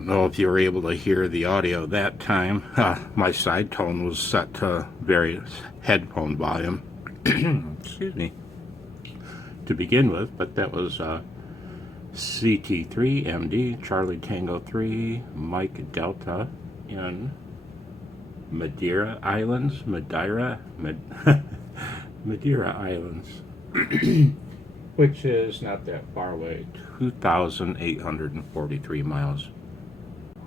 don't know if you were able to hear the audio that time. My side tone was set to various headphone volume. Excuse me. To begin with, but that was CT3MD, Charlie Tango 3, Mike Delta in Madeira Islands, Madeira Islands, which is not that far away, 2,843 miles.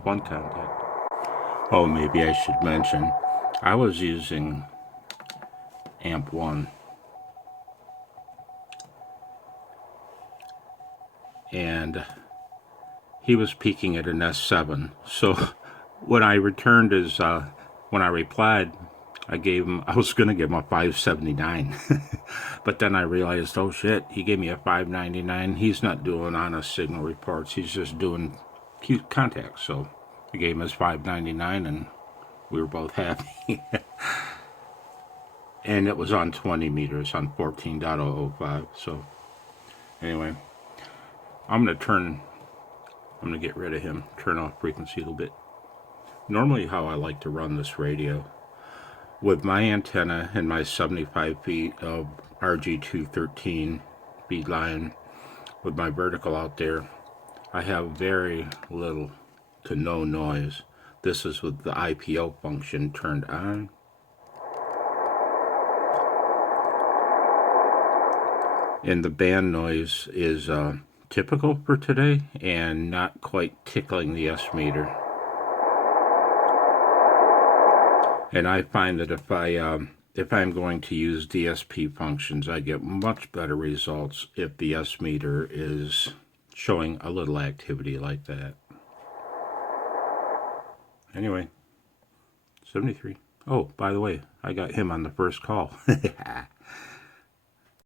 One contact. Oh, maybe I should mention, I was using amp 1. And he was peaking at an S7. So when I returned his, when I replied, I was going to give him a 579. But then I realized, oh shit, he gave me a 599. He's not doing honest signal reports. He's just doing cute contacts. So I gave him his 599 and we were both happy. And it was on 20 meters on 14.005. So anyway, I'm going to get rid of him, turn off frequency a little bit. Normally how I like to run this radio, with my antenna and my 75 feet of RG213 feed line, with my vertical out there, I have very little to no noise. This is with the IPO function turned on. And the band noise is typical for today and not quite tickling the S meter. And I find that if I'm going to use DSP functions, I get much better results if the S meter is showing a little activity like that. Anyway, 73. Oh, by the way, I got him on the first call.